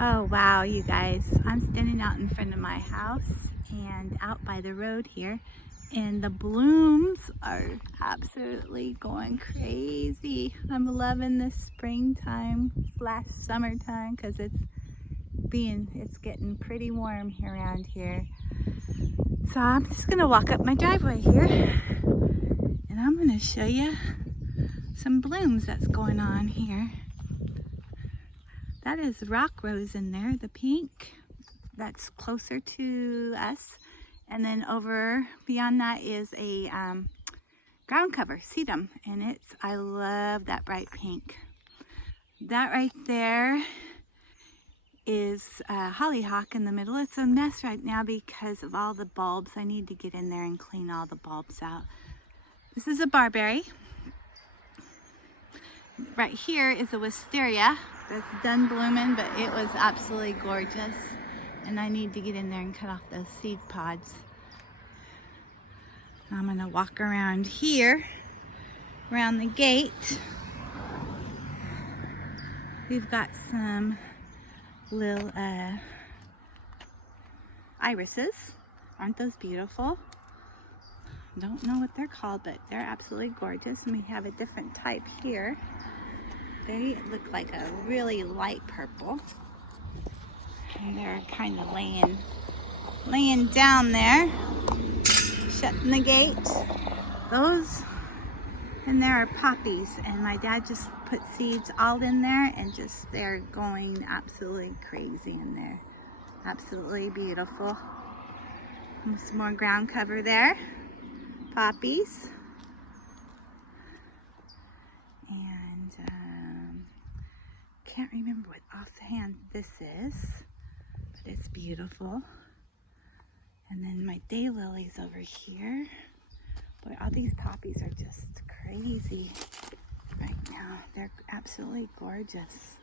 Oh wow, you guys, I'm standing out in front of my house and out by the road here, and the blooms are absolutely going crazy. I'm loving this springtime slash summertime because it's getting pretty warm here around here. So I'm just gonna walk up my driveway here and I'm gonna show you some blooms that's going on here. That is rock rose in there, the pink. That's closer to us. And then over beyond that is a ground cover, sedum. And I love that bright pink. That right there is hollyhock in the middle. It's a mess right now because of all the bulbs. I need to get in there and clean all the bulbs out. This is a barberry. Right here is a wisteria that's done blooming, but it was absolutely gorgeous. And I need to get in there and cut off those seed pods. I'm gonna walk around here, around the gate. We've got some little irises. Aren't those beautiful? Don't know what they're called, but they're absolutely gorgeous. And we have a different type here. They look like a really light purple. And they're kind of laying down there, shutting the gate. Those, and there are poppies, and my dad just put seeds all in there, and they're going absolutely crazy in there. Absolutely beautiful. And some more ground cover there. Poppies. And can't remember what offhand this is, but it's beautiful. And then my daylilies over here. Boy, all these poppies are just crazy right now. They're absolutely gorgeous.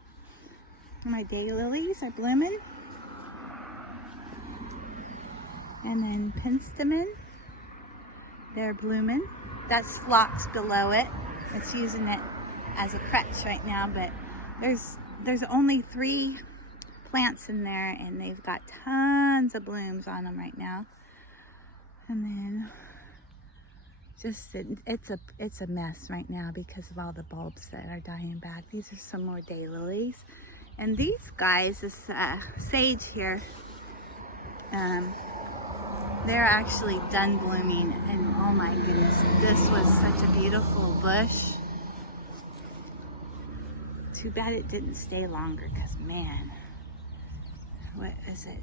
My daylilies are blooming. And then penstemon, they're blooming. That's phlox below it. It's using it as a crutch right now, but there's only 3 plants in there, and they've got tons of blooms on them right now. And then it's a mess right now because of all the bulbs that are dying back. These are some more daylilies, and these guys, this sage here, they're actually done blooming, and oh my goodness, this was such a beautiful bush. Too bad it didn't stay longer, because man, what is it?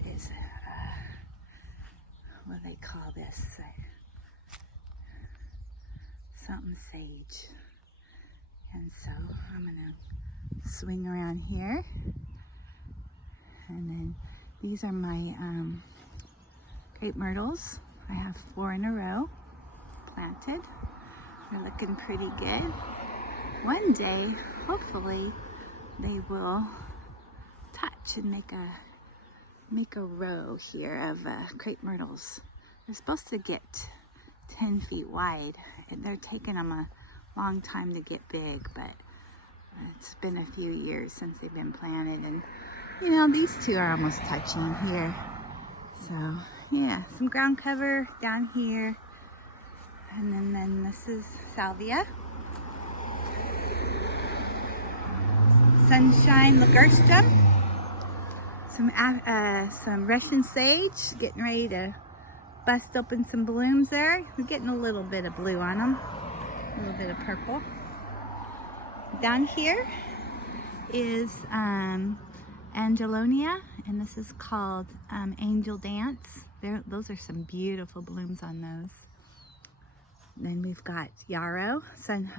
What do they call this? Something sage. And so I'm gonna swing around here, and then these are my crepe myrtles. I have 4 in a row planted. They're looking pretty good. One day, hopefully, they will touch and make a row here of crepe myrtles. They're supposed to get 10 feet wide, and they're taking them a long time to get big, but it's been a few years since they've been planted, and you know, these 2 are almost touching here. So yeah, some ground cover down here, and then this is salvia. Sunshine ligustrum, some Russian sage, getting ready to bust open some blooms there. We're getting a little bit of blue on them, a little bit of purple. Down here is Angelonia, and this is called Angel Dance. Those are some beautiful blooms on those. Then we've got yarrow,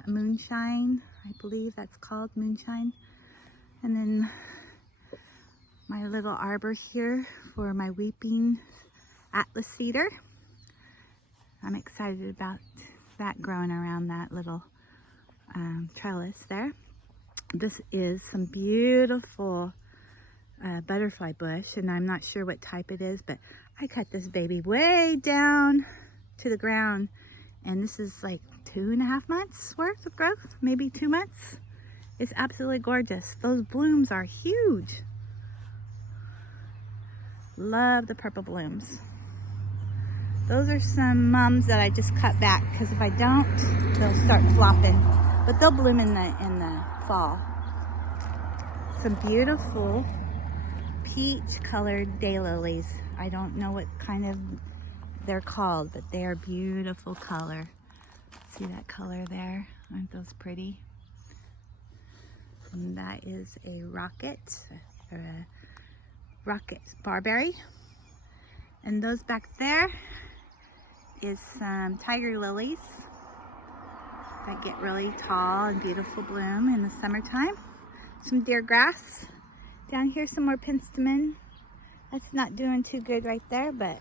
moonshine, I believe that's called moonshine. And then my little arbor here for my weeping Atlas cedar. I'm excited about that growing around that little trellis there. This is some beautiful butterfly bush, and I'm not sure what type it is, but I cut this baby way down to the ground, and this is like 2.5 months worth of growth, maybe 2 months. It's absolutely gorgeous. Those blooms are huge. Love the purple blooms. Those are some mums that I just cut back because if I don't, they'll start flopping. But they'll bloom in the fall. Some beautiful peach colored daylilies. I don't know what kind of they're called, but they are beautiful color. See that color there? Aren't those pretty? And that is a rocket, or a rocket barberry. And those back there is some tiger lilies that get really tall and beautiful bloom in the summertime. Some deer grass. Down here some more penstemon. That's not doing too good right there, but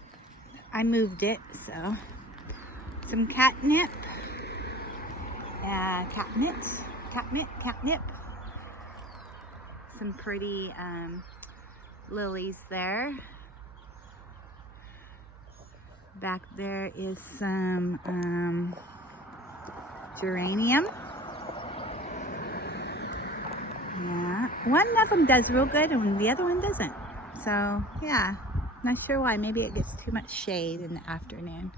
I moved it, so. Some catnip. Catnip. Some pretty lilies there. Back there is some geranium. Yeah, one of them does real good and the other one doesn't. So yeah, not sure why. Maybe it gets too much shade in the afternoon.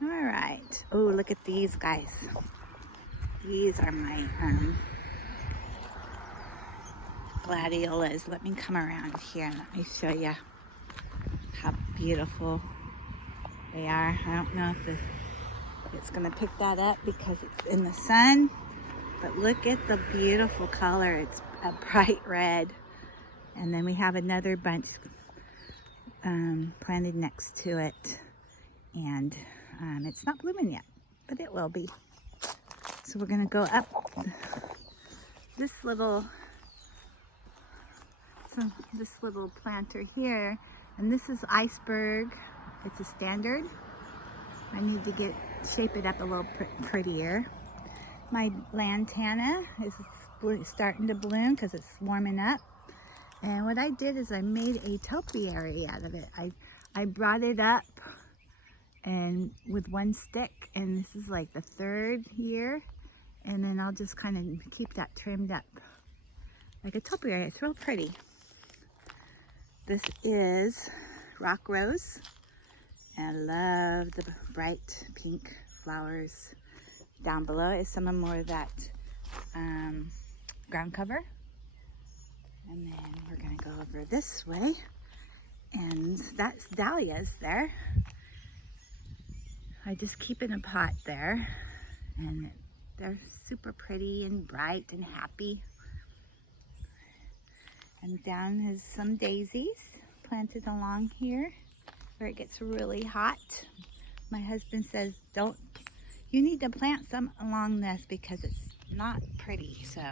All right. Oh, look at these guys. These are my Gladiolas. Let me come around here and let me show you how beautiful they are. I don't know if it's gonna pick that up because it's in the sun, but look at the beautiful color. It's a bright red. And then we have another bunch planted next to it. And it's not blooming yet, but it will be. So we're gonna go up this little planter here. And this is iceberg. It's a standard. I need to shape it up a little prettier. My lantana is starting to bloom because it's warming up. And what I did is I made a topiary out of it. I brought it up and with one stick, and this is like the 3rd year. And then I'll just kind of keep that trimmed up like a topiary. It's real pretty. This is rock rose. And I love the bright pink flowers. Down below is some more of that ground cover. And then we're gonna go over this way. And that's dahlias there. I just keep in a pot there. And they're super pretty and bright and happy. And down is some daisies planted along here where it gets really hot. My husband says, you need to plant some along this because it's not pretty. So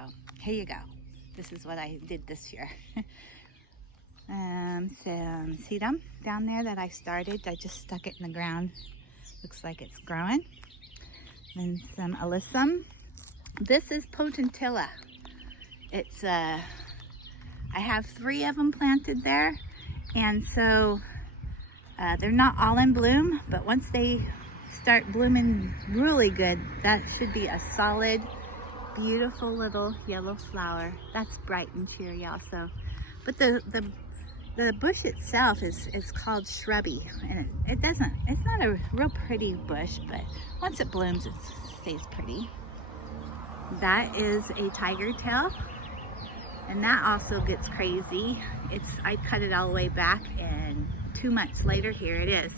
here you go. This is what I did this year. Some sedum down there that I started. I just stuck it in the ground. Looks like it's growing. Then some alyssum. This is potentilla. It's I have 3 of them planted there, and so they're not all in bloom, but once they start blooming really good, that should be a solid, beautiful little yellow flower. That's bright and cheery also. But the bush itself is called shrubby, and it's not a real pretty bush, but once it blooms, it stays pretty. That is a tiger tail, and that also gets crazy. I cut it all the way back, and 2 months later, here it is.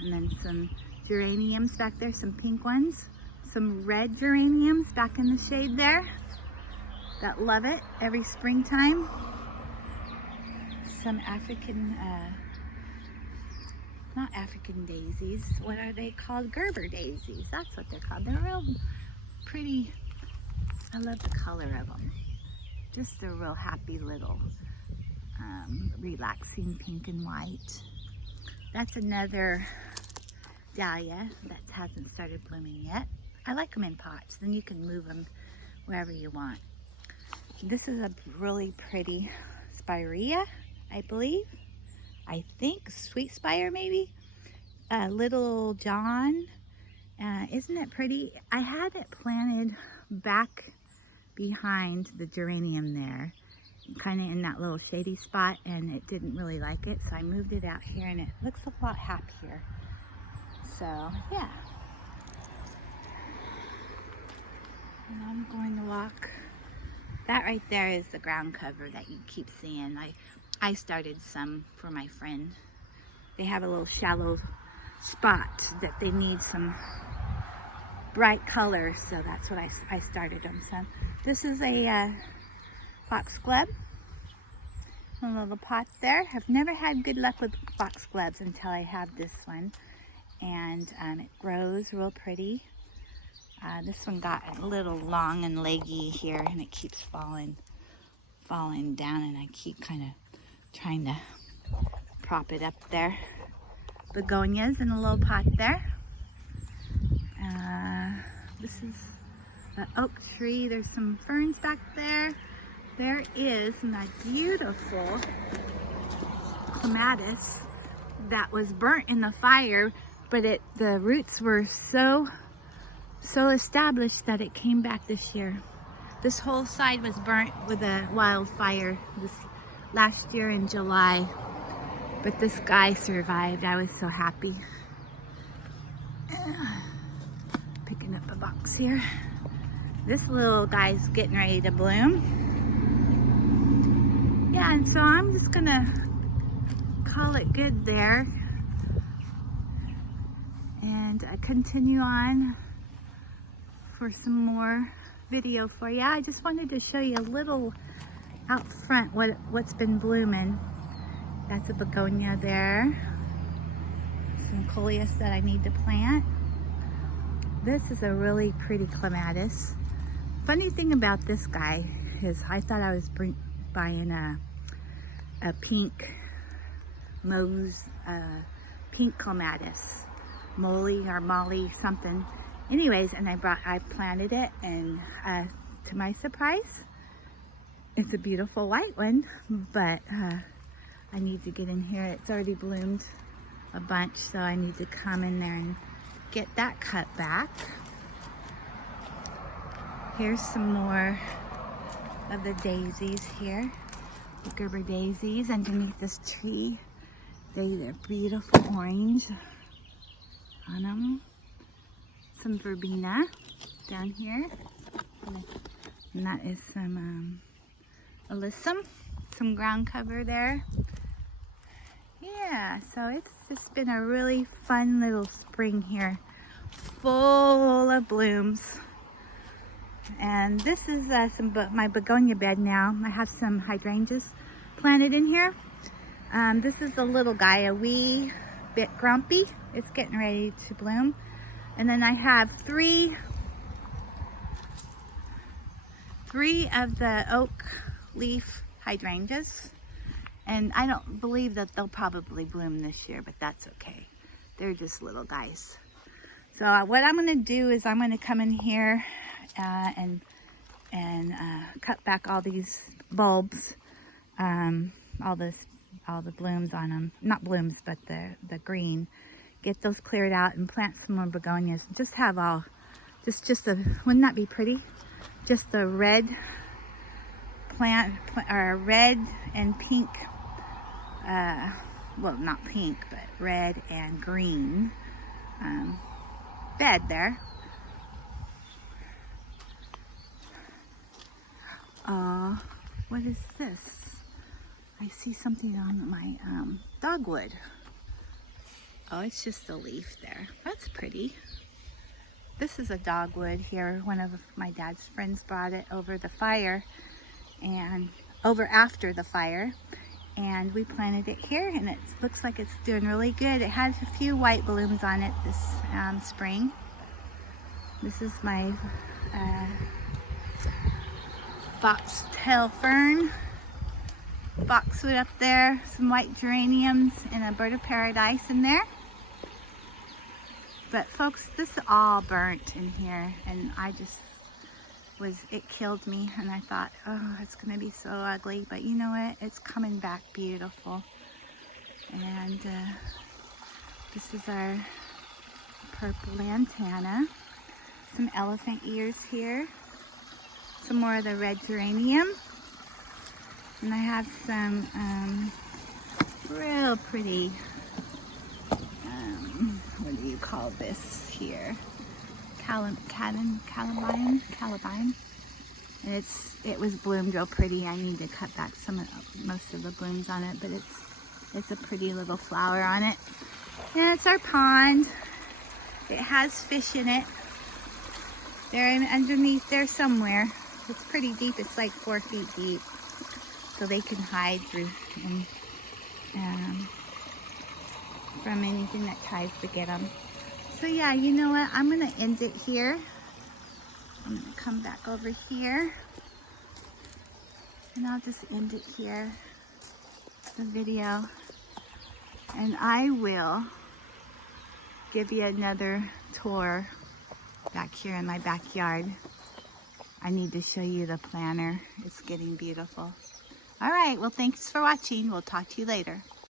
And then some geraniums back there, some pink ones, some red geraniums back in the shade there that love it every springtime. Some African, not African daisies, what are they called? Gerber daisies, that's what they're called. They're real pretty. I love the color of them. Just a real happy little relaxing pink and white. That's another dahlia that hasn't started blooming yet. I like them in pots, then you can move them wherever you want. This is a really pretty spirea, I believe. I think sweet spire maybe. Little John. Isn't it pretty? I had it planted back behind the geranium there. kind of in that little shady spot, and it didn't really like it, so I moved it out here, and it looks a lot happier. So yeah, and I'm going to walk. That right there is the ground cover that you keep seeing. I started some for my friend. They have a little shallow spot that they need some bright colors, so that's what I started them. So this is a foxglove, a little pot there. I've never had good luck with foxgloves until I have this one, and it grows real pretty. This one got a little long and leggy here, and it keeps falling down, and I keep kind of trying to prop it up there. Begonias in a little pot there. This is an oak tree. There's some ferns back there. There is my beautiful clematis that was burnt in the fire, but the roots were so established that it came back this year. This whole side was burnt with a wildfire this last year in July, but this guy survived. I was so happy. Picking up a box here. This little guy's getting ready to bloom. Yeah, and so I'm just gonna call it good there and continue on for some more video for you. I just wanted to show you a little out front what's been blooming. That's a begonia there. Some coleus that I need to plant. This is a really pretty clematis. Funny thing about this guy is I thought I was buying a pink pink clematis, molly something. Anyways, and I planted it, and to my surprise, it's a beautiful white one, but I need to get in here. It's already bloomed a bunch, so I need to come in there and get that cut back. Here's some more of the daisies here, the Gerber daisies underneath this tree. They're beautiful orange on them. Some verbena down here, and that is some alyssum, some ground cover there. Yeah, so it's just been a really fun little spring here, full of blooms. And this is my begonia bed now. I have some hydrangeas planted in here. This is the little guy, a wee bit grumpy. It's getting ready to bloom. And then I have three of the oak leaf hydrangeas. And I don't believe that they'll probably bloom this year, but that's okay. They're just little guys. So what I'm gonna do is I'm gonna come in here and cut back all these bulbs, all the blooms on them. Not blooms, but the green. Get those cleared out and plant some more begonias. Just have wouldn't that be pretty? Just a red plant, or red and pink, well, not pink, but red and green bed there. What is this? I see something on my dogwood. Oh, it's just a leaf there. That's pretty. This is a dogwood here. One of my dad's friends brought it over the fire, and after the fire, and we planted it here, and it looks like it's doing really good. It has a few white blooms on it this spring. This is my foxtail fern, boxwood up there, some white geraniums, and a bird of paradise in there. But folks, this all burnt in here, and it killed me, and I thought, oh, it's gonna be so ugly, but you know what, it's coming back beautiful. And this is our purple lantana, some elephant ears here, some more of the red geranium, And I have some real pretty, what do you call this here? Calabaine. And it was bloomed real pretty. I need to cut back most of the blooms on it, but it's a pretty little flower on it. And it's our pond. It has fish in it. They're underneath there somewhere. It's pretty deep. It's like 4 feet deep. So they can hide through from anything that tries to get them. So yeah, you know what? I'm gonna end it here. I'm gonna come back over here. And I'll just end it here, the video. And I will give you another tour back here in my backyard. I need to show you the planter. It's getting beautiful. All right, well, thanks for watching. We'll talk to you later.